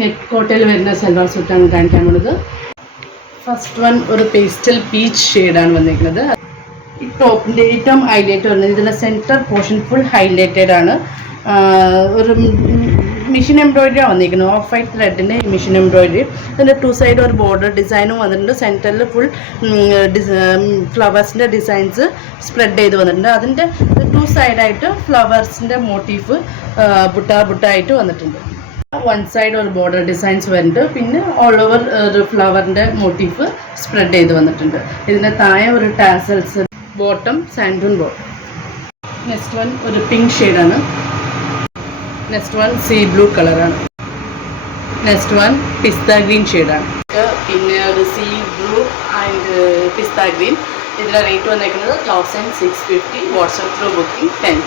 Net കോട്ടയിൽ വരുന്ന സൽവാർ സൂട്ടാണ് കാണിക്കാൻ പോകുന്നത്. ഫസ്റ്റ് വൺ ഒരു പേസ്റ്റൽ പീച്ച് ഷെയ്ഡാണ് വന്നിരിക്കുന്നത്. ഈ ടോപ്പിൻ്റെ ഏറ്റവും ഹൈലൈറ്റ് വരുന്നത് ഇതിൻ്റെ സെൻറ്റർ പോർഷൻ ഫുൾ ഹൈലൈറ്റഡ് ആണ്. ഒരു മെഷീൻ എംബ്രോയിഡറിയാണ് വന്നിരിക്കുന്നത്. ഓഫ് വൈറ്റ് ത്രെഡിൻ്റെ മെഷീൻ എംബ്രോയിഡറി. ഇതിൻ്റെ ടു സൈഡ് ഒരു ബോർഡർ ഡിസൈനും വന്നിട്ടുണ്ട്. സെൻറ്ററിൽ ഫുൾ ഫ്ലവേഴ്സിൻ്റെ ഡിസൈൻസ് സ്പ്രെഡ് ചെയ്ത് വന്നിട്ടുണ്ട്. അതിൻ്റെ ടു സൈഡായിട്ട് ഫ്ലവേഴ്സിൻ്റെ മോട്ടീഫ് ബുട്ടായിട്ട് വന്നിട്ടുണ്ട്. വൺ സൈഡ് ഒരു ബോർഡർ ഡിസൈൻസ് വരുന്നുണ്ട്. പിന്നെ ഓൾ ഓവർ ഒരു ഫ്ലവറിൻ്റെ മോട്ടീഫ് സ്പ്രെഡ് ചെയ്ത് വന്നിട്ടുണ്ട്. ഇതിൻ്റെ താഴെ ഒരു ടാസൽസ്, ബോട്ടം സാൻഡൂൺ ബോട്ടം. നെക്സ്റ്റ് വൺ ഒരു പിങ്ക് ഷെയ്ഡാണ്. നെക്സ്റ്റ് വൺ സീ ബ്ലൂ കളറാണ്. നെക്സ്റ്റ് വൺ പിസ്ത ഗ്രീൻ ഷെയ്ഡാണ്. പിന്നെ ഒരു sea blue and pista green. ഇതിൻ്റെ റേറ്റ് വന്നേക്കുന്നത് 1650. WhatsApp through booking 10.